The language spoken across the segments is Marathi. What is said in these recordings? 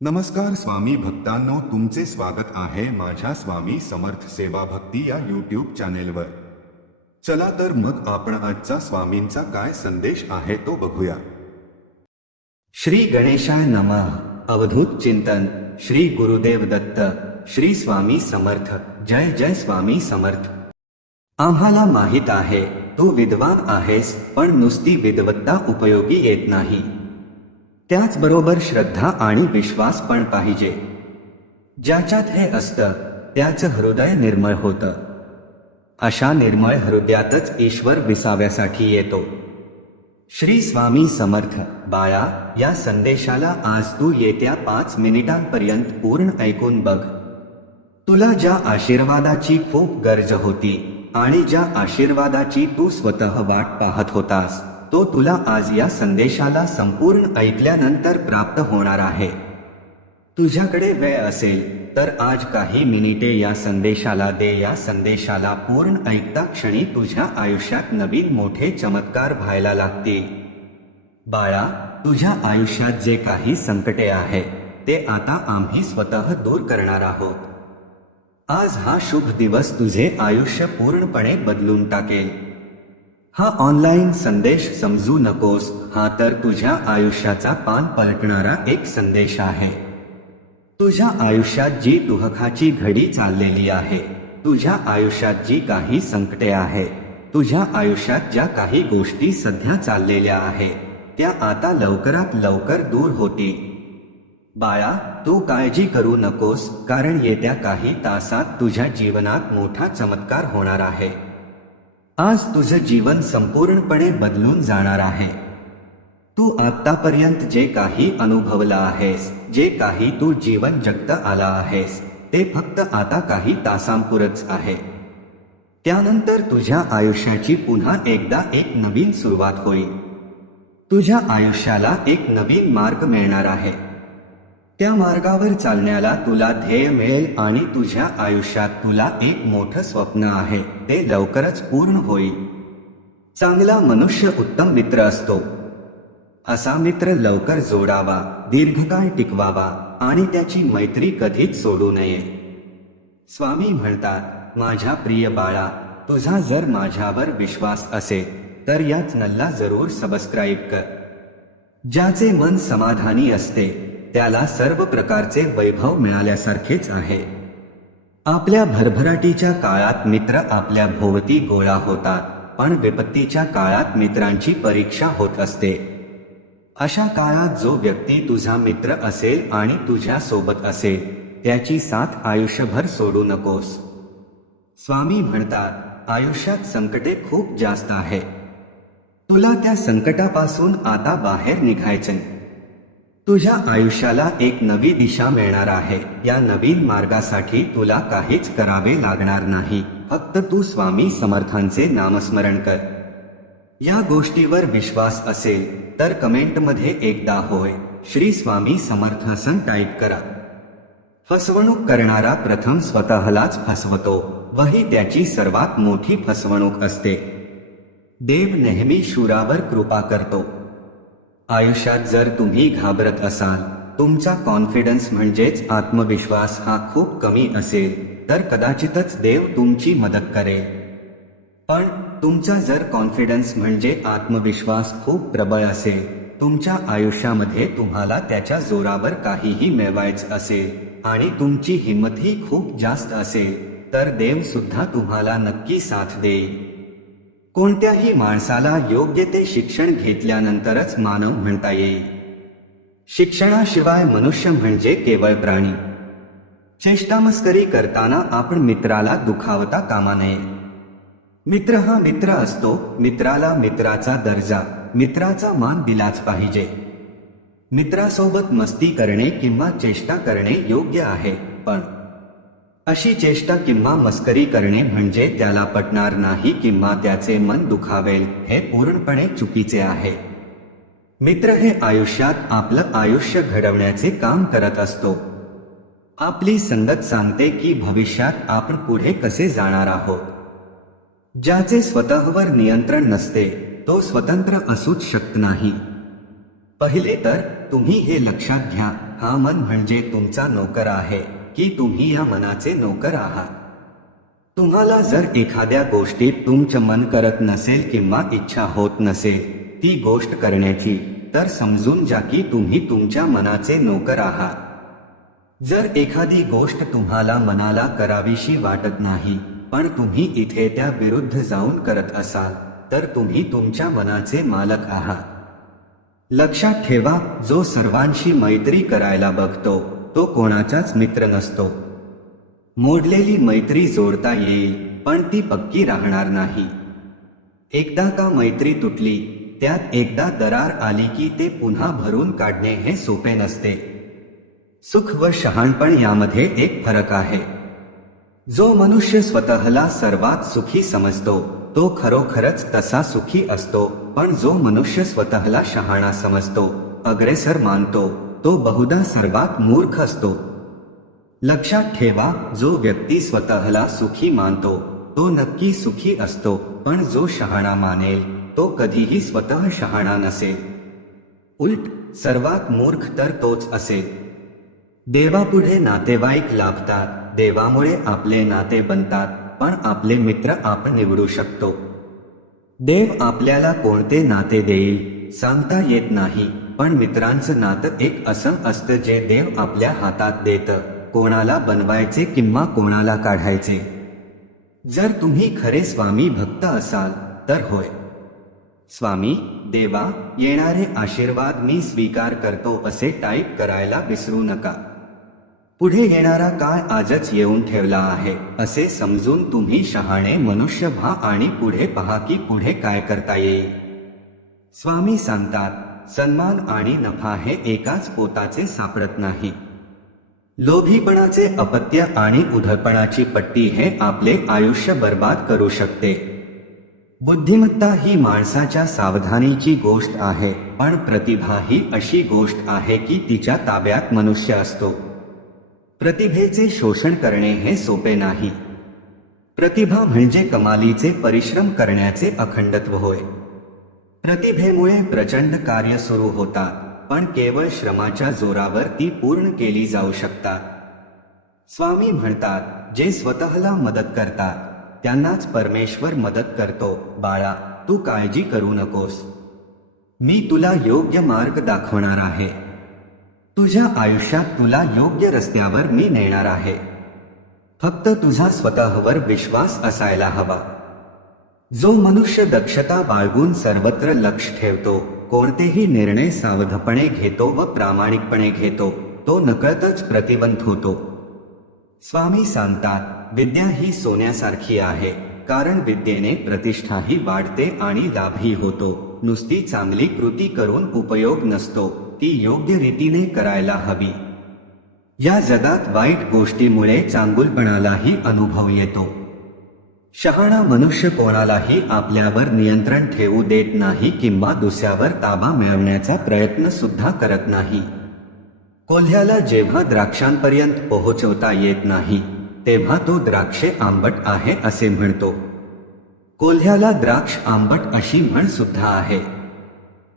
नमस्कार स्वामी भक्तांनो तुमचे स्वागत आहे माझ्या स्वामी समर्थ सेवा भक्ती या यूट्यूब चॅनेलवर चला तर मग आपण आजचा स्वामींचा काय संदेश आहे तो बघूया. श्री गणेशाय नमः. अवधूत चिंतन. श्री गुरुदेव दत्त. श्री स्वामी समर्थ. जय जय स्वामी समर्थ. आम्हाला माहीत आहे तू विद्वान आहेस पण नुसती विद्वत्ता उपयोगी येत नाही. त्याचबरोबर श्रद्धा आणि विश्वास पण पाहिजे. ज्याच्यात हे असतं त्याचं हृदय निर्मळ होतं. अशा निर्मळ हृदयातच ईश्वर विसाव्यासाठी येतो. श्री स्वामी समर्थ बाळा या संदेशाला आज तू येत्या पाच मिनिटांपर्यंत पूर्ण ऐकून बघ. तुला ज्या आशीर्वादाची खूप गरज होती आणि ज्या आशीर्वादाची तू स्वतः वाट पाहत होतास तो तुला आज या संदेशाला संपूर्ण ऐकल्यानंतर प्राप्त होणार आहे. तुझ्याकडे वेळ असेल तर आज काही मिनिटे या संदेशाला दे. या संदेशाला पूर्ण ऐकता क्षणी तुझ्या आयुष्यात नवीन मोठे चमत्कार व्हायला लागतील. बाळा तुझ्या आयुष्यात जे काही संकटे आहे ते आता आम्ही स्वतः दूर करणार आहोत. आज हा शुभ दिवस तुझे आयुष्य पूर्णपणे बदलून टाकेल. हा ऑनलाईन संदेश समजू नकोस. हा तर तुझ्या आयुष्याचा पान पलटणारा एक संदेश आहे. तुझ्या आयुष्यात जी दुःखाची घडी चाललेली आहे तुझ्या आयुष्यात जी काही संकटे आहे तुझ्या आयुष्यात ज्या काही गोष्टी सध्या चाललेल्या आहे त्या आता लवकरात लवकर दूर होती बाळा तू काळजी करू नकोस कारण येत्या काही तासात तुझ्या जीवनात मोठा चमत्कार होणार आहे. आज तुझं जीवन संपूर्णपणे बदलून जाणार आहे. तू आतापर्यंत जे काही अनुभवलं आहेस जे काही तू जीवन जगत आला आहेस ते फक्त आता काही तासांपुरच आहे. त्यानंतर तुझ्या आयुष्याची पुन्हा एकदा एक नवीन सुरुवात होईल. तुझ्या आयुष्याला एक नवीन मार्ग मिळणार आहे. त्या मार्गावर चालण्याला तुला ध्येय मिळेल आणि तुझ्या आयुष्यात तुला एक मोठं स्वप्न आहे. ते लवकरच पूर्ण होईल. चांगला मनुष्य उत्तम मित्र असतो. असा मित्र लवकर जोडावा दीर्घकाळ टिकवावा आणि त्याची मैत्री कधीच सोडू नये. स्वामी म्हणतात माझ्या प्रिय बाळा तुझा जर माझ्यावर विश्वास असेल तर या चॅनलला जरूर सबस्क्राईब कर. ज्याचे मन समाधानी असते त्याला सर्व प्रकारचे वैभव मिळाल्यासारखेच आहे. आपल्या भरभराटीच्या काळात मित्र आपल्या भोवती गोळा होतात पण विपत्तीच्या काळात मित्रांची परीक्षा होत असते. अशा काळात जो व्यक्ती तुझा मित्र असेल आणि तुझ्या सोबत असेल त्याची साथ आयुष्यभर सोडू नकोस. स्वामी म्हणतात आयुष्यात संकटे खूप जास्त आहे. तुला त्या संकटापासून आता बाहेर निघायचे तुझ्या आयुष्याला एक नवी दिशा मिळणार आहे. या नवीन मार्गासाठी तुला काहीच करावे लागणार नाही. फक्त तू स्वामी समर्थांचे नामस्मरण कर. या गोष्टीवर विश्वास असेल तर कमेंटमध्ये एकदा होय. श्री स्वामी समर्थ असं टाईप करा. फसवणूक करणारा प्रथम स्वतःलाच फसवतो. वही त्याची सर्वात मोठी फसवणूक असते. देव नेहमी शूरावर कृपा करतो. आयुष्यात जर तुम्ही घाबरत असाल तुमचा कॉन्फिडन्स म्हणजेच आत्मविश्वास हा खूप कमी असेल तर कदाचितच देव तुमची मदत करेल. पण तुमचा जर कॉन्फिडन्स म्हणजे आत्मविश्वास खूप प्रबळ असेल तुमच्या आयुष्यामध्ये तुम्हाला त्याच्या जोरावर काहीही मिळवायचं असेल आणि तुमची हिंमतही खूप जास्त असेल तर देव सुद्धा तुम्हाला नक्की साथ देईल. कोणत्याही माणसाला योग्य ते शिक्षण घेतल्यानंतरच मानव म्हणता येईल. शिक्षणाशिवाय मनुष्य म्हणजे केवळ प्राणी. चेष्टामस्करी करताना आपण मित्राला दुखावता कामा नये. मित्र हा मित्र असतो मित्राला मित्राचा दर्जा मित्राचा मान दिलाच पाहिजे. मित्रासोबत मस्ती करणे किंवा चेष्टा करणे योग्य आहे पण अशी चेष्टा किंवा मस्करी करणे म्हणजे त्याला पटणार नाही किंवा त्याचे मन दुखावेल हे पूर्णपणे चुकीचे आहे. मित्र हे आयुष्यात आपलं आयुष्य घडवण्याचे काम करत असतो. आपली संगत सांगते की भविष्यात आपण पुढे कसे जाणार आहोत. ज्याचे स्वतःवर नियंत्रण नसते तो स्वतंत्र असूच शकत नाही. पहिले तर तुम्ही हे लक्षात घ्या हा मन म्हणजे तुमचा नोकर आहे. की तुम्ही या मनाचे नोकर आहात. तुम्हाला जर एखाद्या गोष्टीत तुमचं मन करत नसेल किंवा इच्छा होत नसेल ती गोष्ट करण्याची तर समजून जा की तुम्ही तुमच्या मनाचे नोकर आहात. जर एखादी गोष्ट तुम्हाला मनाला करावीशी वाटत नाही पण तुम्ही इथे त्या विरुद्ध जाऊन करत असाल तर तुम्ही तुमच्या मनाचे मालक आहात. लक्षात ठेवा जो सर्वांशी मैत्री करायला बघतो तो कोणाचाच मित्र नसतो. मोडलेली मैत्री जोडता येईल पण ती पक्की राहणार नाही. एकदा का मैत्री तुटली त्यात एकदा दरार आली की ते पुन्हा भरून काढणे हे सोपे नसते. सुख व शहाणपण यामध्ये एक फरक आहे. जो मनुष्य स्वतःला सर्वात सुखी समजतो तो खरोखरच तसा सुखी असतो पण जो मनुष्य स्वतःला शहाणा समजतो अग्रेसर मानतो तो बहुधा सर्वात मूर्ख असतो. लक्षात ठेवा जो व्यक्ती स्वतःला सुखी मानतो तो नक्की सुखी असतो पण जो शहाणा मानेल तो कधीही स्वतः शहाणा नसेल उलट सर्वात मूर्ख तर तोच असेल देवापुढे नातेवाईक लाभतात देवामुळे आपले नाते बनतात पण आपले मित्र आपण निवडू शकतो. देव आपल्याला कोणते नाते देईल सांगता येत नाही. पण मित्रांचं नातं एक असं असतं जे देव आपल्या हातात देतं. कोणाला बनवायचे किंवा कोणाला काढायचे. जर तुम्ही खरे स्वामी भक्त असाल तर होय. स्वामी देवा येणारे आशीर्वाद मी स्वीकार करतो असे टाईप करायला विसरू नका. पुढे येणारा काळ आजच येऊन ठेवला आहे. असे समजून तुम्ही शहाणे मनुष्य व्हा आणि पुढे पहा की पुढे काय करता येईल. स्वामी सांगतात सन्मान आणि नफा हे एकाच पोताचे सापडत नाही. लोभीपणाचे अपत्य आणि उधळपणाची पट्टी हे आपले आयुष्य बर्बाद करू शकते. बुद्धिमत्ता ही माणसाच्या सावधानीची गोष्ट आहे पण प्रतिभा ही अशी गोष्ट आहे की तिच्या ताब्यात मनुष्य असतो. प्रतिभेचे शोषण करणे हे सोपे नाही. प्रतिभा म्हणजे कमालीचे परिश्रम करण्याचे अखंडत्व होय. प्रतिभेमुळे प्रचंड कार्य सुरू होतात पण केवळ श्रमाच्या जोरावर ती पूर्ण केली जाऊ शकतात. स्वामी म्हणतात जे स्वतःला मदत करतात त्यांनाच परमेश्वर मदत करतो. बाळा तू काळजी करू नकोस. मी तुला योग्य मार्ग दाखवणार आहे. तुझ्या आयुष्यात तुला योग्य रस्त्यावर मी नेणार आहे. फक्त तुझा स्वतःवर विश्वास असायला हवा. जो मनुष्य दक्षता बाळगून सर्वत्र लक्ष ठेवतो कोणतेही निर्णय सावधपणे घेतो व प्रामाणिकपणे घेतो तो नकळतच प्रतिबंध होतो. स्वामी सांगतात विद्या ही सोन्यासारखी आहे कारण विद्येने प्रतिष्ठाही वाढते आणि लाभही होतो. नुसती चांगली कृती करून उपयोग नसतो ती योग्य रीतीने करायला हवी. या जगात वाईट गोष्टीमुळे चांगुलपणालाही अनुभव येतो. शहाणा मनुष्य कोणालाही आपल्यावर नियंत्रण ठेवू देत नाही किंवा दुसऱ्यावर ताबा मिळवण्याचा प्रयत्न सुद्धा करत नाही. कोल्ह्याला जेव्हा द्राक्षांपर्यंत पोहोचवता येत नाही तेव्हा तो द्राक्षे आंबट आहे असे म्हणतो. कोल्ह्याला द्राक्ष आंबट अशी म्हण सुद्धा आहे.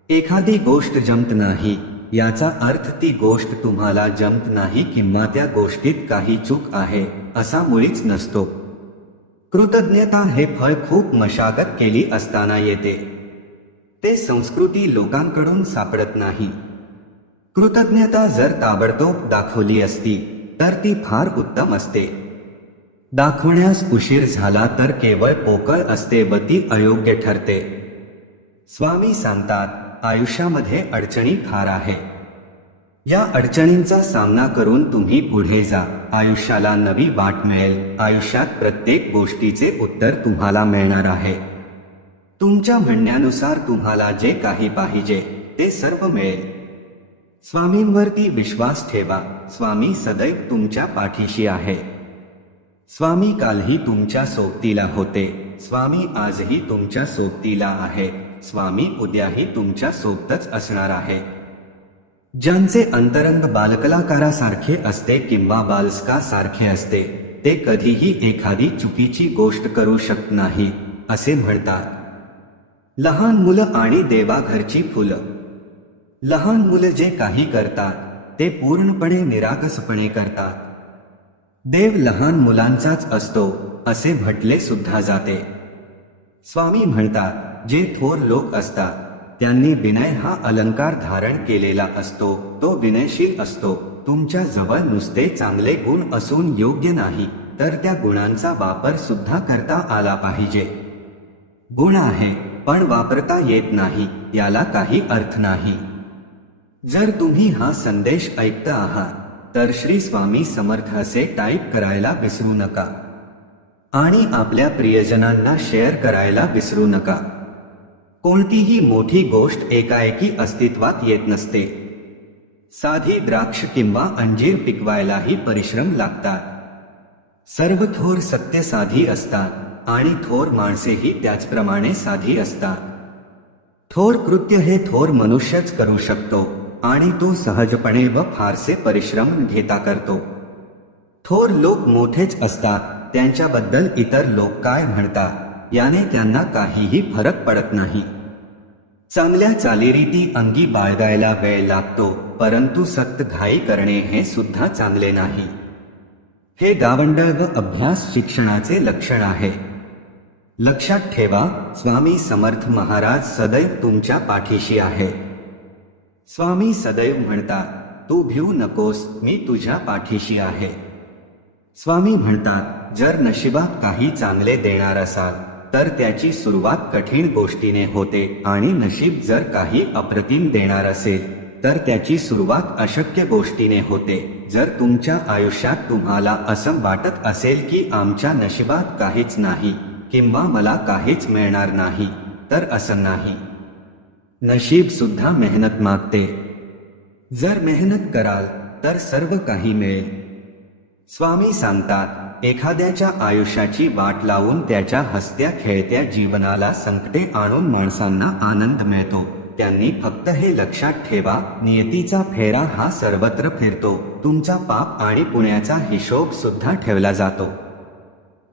एखादी गोष्ट जमत नाही याचा अर्थ ती गोष्ट तुम्हाला जमत नाही किंवा त्या गोष्टीत काही चूक आहे असा मुळीच नसतो. कृतज्ञता हे फळ खूप मशागत केली असताना येते. ते संस्कृती लोकांकडून सापडत नाही. कृतज्ञता जर ताबडतोब दाखवली असती तर ती फार उत्तम असते. दाखवण्यास उशीर झाला तर केवळ पोकळ असते व ती अयोग्य ठरते. स्वामी सांगतात आयुष्यामध्ये अडचणी फार आहे. या अडचणींचा सामना करून तुम्ही पुढे जा. आयुष्याला नवी वाट मिळेल. आयुष्यात प्रत्येक गोष्टीचे उत्तर तुम्हाला मिळणार आहे. तुमच्या म्हणण्यानुसार तुम्हाला जे काही पाहिजे ते सर्व मिळेल. स्वामींवरती विश्वास ठेवा. स्वामी सदैव तुमच्या पाठीशी आहे. स्वामी कालही तुमच्या सोबतीला होते. स्वामी आजही तुमच्या सोबतीला आहे. स्वामी उद्याही तुमच्या सोबतच असणार आहे. ज्यांचे अंतरंग बालकलाकारासारखे असते किंवा बालस्कासारखे असते ते कधीही एखादी चुकीची गोष्ट करू शकत नाही असे म्हणतात. लहान मुलं आणि देवाघरची फुलं. लहान मुलं जे काही करतात ते पूर्णपणे निरागसपणे करतात. देव लहान मुलांचाच असतो असे म्हटले सुद्धा जाते. स्वामी म्हणतात जे थोर लोक असतात त्यांनी विनय हा अलंकार धारण केलेला असतो. तो विनयशील असतो. तुमच्या जवळ नुसते चांगले गुण असून योग्य नाही तर त्या गुणांचा वापर सुद्धा करता आला पाहिजे. गुण आहे पण वापरता येत नाही याला काही अर्थ नाही. जर तुम्ही हा संदेश ऐकत आहात तर श्री स्वामी समर्थ असे टाईप करायला विसरू नका. आणि आपल्या प्रियजनांना शेअर करायला विसरू नका. कोणतीही मोठी गोष्ट एकाएकी अस्तित्वात येत नसते. साधी द्राक्ष किंवा अंजीर पिकवायलाही परिश्रम लागतात. सर्व थोर सत्य साधी असतात आणि थोर माणसेही त्याचप्रमाणे साधी असतात. थोर कृत्य हे थोर मनुष्यच करू शकतो आणि तो सहजपणे व फारसे परिश्रम घेता करतो. थोर लोक मोठेच असतात त्यांच्याबद्दल इतर लोक काय म्हणतात? याने त्यांना काहीही फरक पडत नाही. चांगल्या चालीरीती अंगी बाळगायला वेळ लागतो परंतु सक्त घाई करणे हे सुद्धा चांगले नाही. हे गावंडळ व अभ्यास शिक्षणाचे लक्षण आहे. लक्षात ठेवा स्वामी समर्थ महाराज सदैव तुमच्या पाठीशी आहे. स्वामी सदैव म्हणतात तू भिवू नकोस मी तुझ्या पाठीशी आहे. स्वामी म्हणतात जर नशिबात काही चांगले देणार असाल तर त्याची सुरुवात कठीण गोष्टीने होते आणि नशीब जर काही अप्रतिम देणार असेल तर त्याची सुरुवात अशक्य गोष्टीने होते. जर तुमच्या आयुष्यात तुम्हाला असं वाटत असेल की आमच्या नशिबात काहीच नाही किंवा मला काहीच मिळणार नाही तर असं नाही. नशीब सुद्धा मेहनत मागते. जर मेहनत कराल तर सर्व काही मिळेल. स्वामी सांगतात एखाद्याच्या आयुष्याची वाट लावून त्याच्या हसत्या खेळत्या जीवनाला संकटे आणून माणसांना आनंद मिळतो. त्यांनी फक्त हे लक्षात ठेवा नियतीचा फेरा हा सर्वत्र फिरतो. तुमचा पाप आणि पुण्याचा हिशोब सुद्धा ठेवला जातो.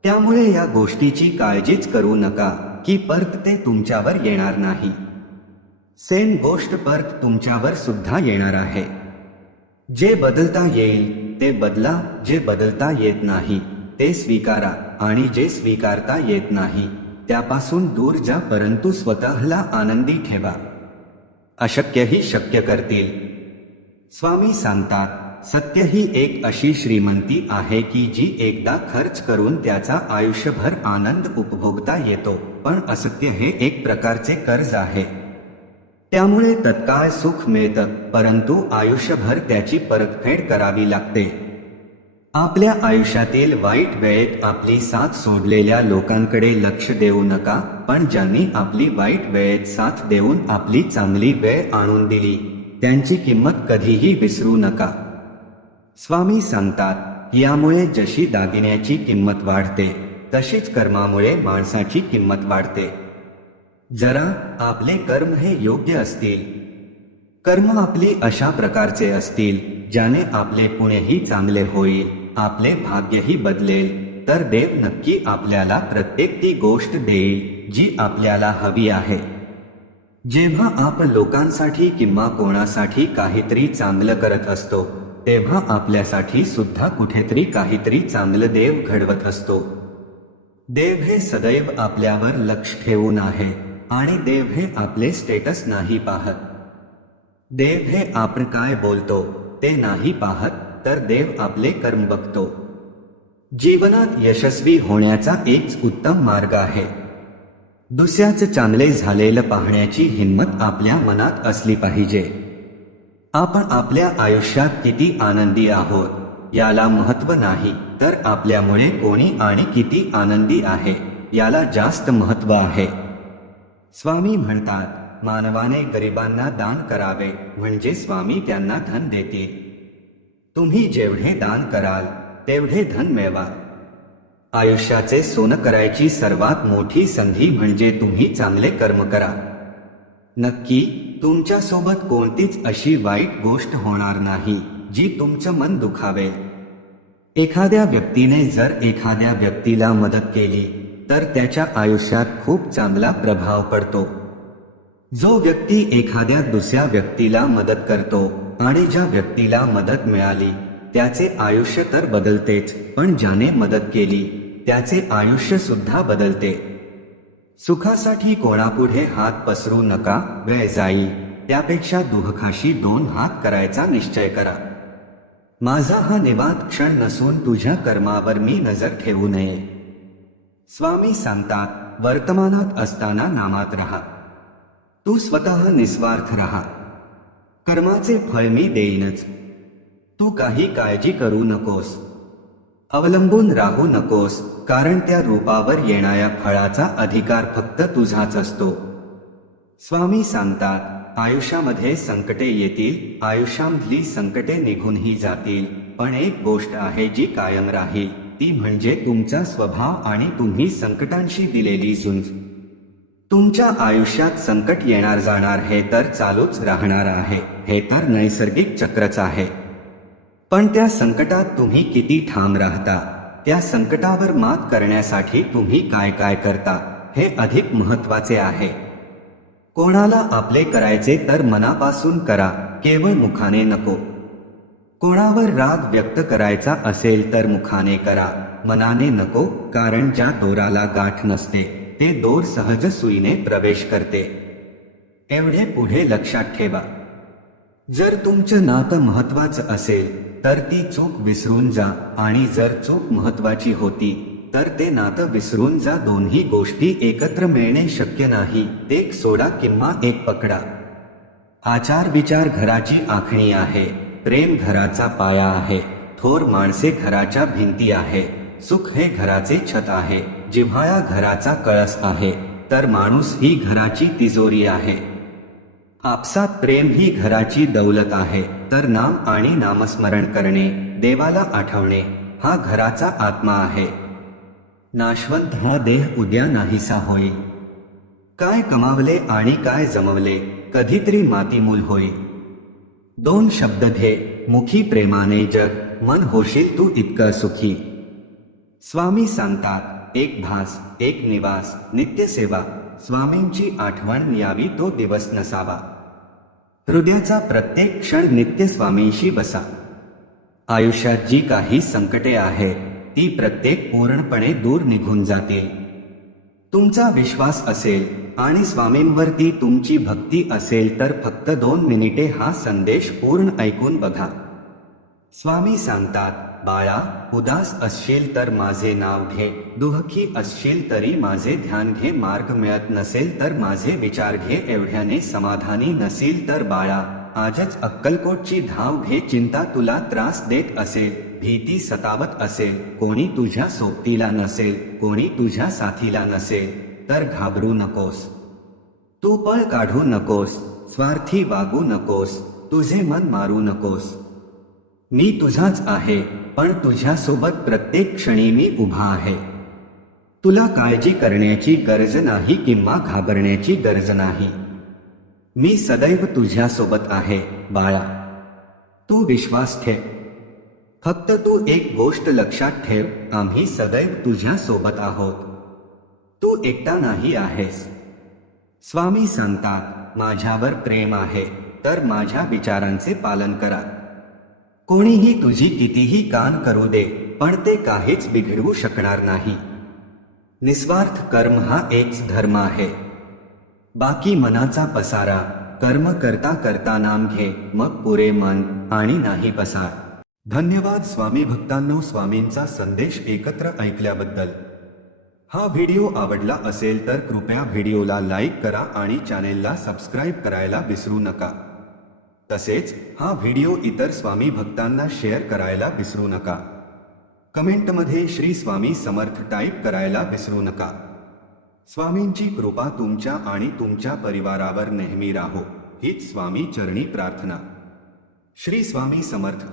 त्यामुळे या गोष्टीची काळजीच करू नका की परत ते तुमच्यावर येणार नाही. सेम गोष्ट परत तुमच्यावर सुद्धा येणार आहे. जे बदलता येईल ते बदला जे बदलता येत नाही. ते स्वीकारा आणि जे स्वीकारता येत नाही त्यापासून दूर जा परंतु स्वतःला आनंदी ठेवा. अशक्यही शक्य करतील. स्वामी सांगतात सत्य ही एक अशी श्रीमंती आहे की जी एकदा खर्च करून त्याचा आयुष्यभर आनंद उपभोगता येतो पण असत्य हे एक प्रकारचे कर्ज आहे. त्यामुळे तत्काळ सुख मिळतं परंतु आयुष्यभर त्याची परतफेड करावी लागते. आपल्या आयुष्यातील वाईट वेळेत आपली साथ सोडलेल्या लोकांकडे लक्ष देऊ नका पण ज्यांनी आपली वाईट वेळेत साथ देऊन आपली चांगली वेळ आणून दिली त्यांची किंमत कधीही विसरू नका. स्वामी सांगतात यामुळे जशी दागिन्याची किंमत वाढते तशीच कर्मामुळे माणसाची किंमत वाढते. जरा आपले कर्म हे योग्य असतील. कर्म आपली अशा प्रकारचे असतील ज्याने आपले पुणेही चांगले होईल आपले भाग्यही बदलेल तर देव नक्की आपल्याला प्रत्येक ती गोष्ट देईल जी आपल्याला हवी आहे. जेव्हा आपण लोकांसाठी किंवा कोणासाठी काहीतरी चांगलं करत असतो तेव्हा आपल्यासाठी सुद्धा कुठेतरी काहीतरी चांगलं देव घडवत असतो. देव हे सदैव आपल्यावर लक्ष ठेवून आहे आणि देव हे आपले स्टेटस नाही पाहत. देव हे आपण काय बोलतो ते नाही पाहत तर देव आपले कर्म बघतो. जीवनात यशस्वी होण्याचा एक उत्तम मार्ग आहे. दुसऱ्याच चांगले झालेलं पाहण्याची हिंमत आपल्या मनात असली पाहिजे. आपण आपल्या आयुष्यात किती आनंदी आहोत याला महत्त्व नाही तर आपल्यामुळे कोणी आणि किती आनंदी आहे याला जास्त महत्त्व आहे. स्वामी म्हणतात मानवाने गरिबांना दान करावे म्हणजे स्वामी त्यांना धन देतील. तुम्ही जेवढे दान कराल तेवढे धन मिळवा. आयुष्याचे सोनं करायची सर्वात मोठी संधी म्हणजे तुम्ही चांगले कर्म करा. नक्की तुमच्यासोबत कोणतीच अशी वाईट गोष्ट होणार नाही जी तुमचं मन दुखावेल एखाद्या व्यक्तीने जर एखाद्या व्यक्तीला मदत केली तर त्याच्या आयुष्यात खूप चांगला प्रभाव पडतो. जो व्यक्ती एखाद्या दुसऱ्या व्यक्तीला मदत करतो आणि ज्या व्यक्तीला मदत मिळाली त्याचे आयुष्य तर बदलतेच पण ज्याने मदत केली त्याचे आयुष्य सुद्धा बदलते. सुखासाठी कोणापुढे हात पसरू नका वेळ जाई त्यापेक्षा दुःखाशी दोन हात करायचा निश्चय करा. माझा हा निवांत क्षण नसून तुझ्या कर्मावर मी नजर ठेवू नये. स्वामी सांगतात वर्तमानात असताना नामात राहा. तू स्वतः निस्वार्थ राहा. कर्माचे फळ मी देईनच. तू काही काळजी करू नकोस. अवलंबून राहू नकोस कारण त्या रूपावर येणाऱ्या फळाचा अधिकार फक्त तुझाच असतो. स्वामी सांगतात आयुष्यामध्ये संकटे येतील आयुष्यामधली संकटे निघूनही जातील. पण एक गोष्ट आहे जी कायम राहील ती म्हणजे तुमचा स्वभाव आणि तुम्ही संकटांशी दिलेली झुंज. तुमच्या आयुष्यात संकट येणार जाणार हे तर चालूच राहणार आहे. हे तर नैसर्गिक चक्रच आहे. पण त्या संकटात तुम्ही किती ठाम राहता? त्या संकटावर मात करण्यासाठी तुम्ही काय काय करता? हे अधिक महत्त्वाचे आहे. कोणाला आपले करायचे तर मनापासून करा केवळ मुखाने नको. कोणावर राग व्यक्त करायचा असेल तर मुखाने करा मनाने नको कारण ज्या दोराला गाठ नसते. ते दोर सहज सुईने प्रवेश करते. एवढे पुढे लक्षात ठेवा. जर तुमचं नातं महत्वाचं असेल तर ती चूक विसरून जा आणि जर चूक महत्वाची होती तर ते नातं विसरून जा. दोन्ही गोष्टी एकत्र मिळणे शक्य नाही. एक सोडा किंवा एक पकडा. आचार विचार घराची आखणी आहे. प्रेम घराचा पाया आहे. थोर माणसे घराच्या भिंती आहे. सुख हे घराचे छत आहे. जिव्हाळा घराचा कळस आहे तर माणूस ही घराची तिजोरी आहे. आपसात प्रेम ही घराची दौलत आहे तर नाम आणि नामस्मरण करणे देवाला आठवणे हा घराचा आत्मा आहे. नाशवंत हा देह उद्या नाहीसा होईल काय कमावले आणि काय जमवले कधीतरी मातीमूल होईल दोन शब्द घे मुखी प्रेमाने जग मन होशील तू इतकं सुखी. स्वामी सांगतात एक भास एक निवास नित्यसेवा स्वामींची आठवण यावी तो दिवस नसावा. हृदयाचा प्रत्येक क्षण नित्य स्वामींशी बसा. आयुष्यात जी काही संकटे आहेत ती प्रत्येक पूर्णपणे दूर निघून जातील तुमचा विश्वास असेल आणि स्वामींवरती तुमची भक्ती असेल तर फक्त दोन मिनिटे हा संदेश पूर्ण ऐकून बघा. स्वामी सांगतात बाळा उदास असशील तर माझे नाव घे, दुःखी असशील तरी माझे ध्यान घे, मार्ग मिळत नसेल तर माझे विचार घे, एवढ्याने समाधानी नसेल तर बाळा. आजच अक्कलकोटची धाव घे, चिंता तुला त्रास देत असेल भीती सतावत असेल कोणी तुझ्या सोबतीला नसेल, कोणी तुझ्या साथीला नसेल, तर घाबरू नकोस. तू पळ काढू नकोस, स्वार्थी वागू नकोस, तुझे मन मारू नकोस. मी तुझाच आहे पण तुझ्यासोबत प्रत्येक क्षणी मी उभा आहे. तुला काळजी करण्याची गरज नाही किंवा घाबरण्याची गरज नाही. मी सदैव तुझ्यासोबत आहे बाळा. तू विश्वास ठेव. फक्त तू एक गोष्ट लक्षात ठेव आम्ही सदैव तुझ्यासोबत आहोत. तू एकटा नाही आहेस. स्वामी सांगतात माझ्यावर प्रेम आहे तर माझ्या विचारांचे पालन करा. कोणीही तुझी कितीही कान करू दे पण ते काहीच बिघडवू शकणार नाही. निस्वार्थ कर्म हा एकच धर्म आहे. बाकी मनाचा पसारा कर्म करता करता नाम घे मग पुरे मन आणि नाही पसार. धन्यवाद स्वामी भक्तांनो स्वामींचा संदेश एकत्र ऐकल्याबद्दल. हा व्हिडिओ आवडला असेल तर कृपया व्हिडिओला लाईक करा आणि चॅनेलला सबस्क्राईब करायला विसरू नका. तसेच हा व्हिडिओ इतर स्वामी भक्तांना शेअर करायला विसरू नका. कमेंटमध्ये श्री स्वामी समर्थ टाईप करायला विसरू नका. स्वामींची कृपा तुमच्या आणि तुमच्या परिवारावर नेहमी राहो हीच स्वामी चरणी प्रार्थना. श्री स्वामी समर्थ.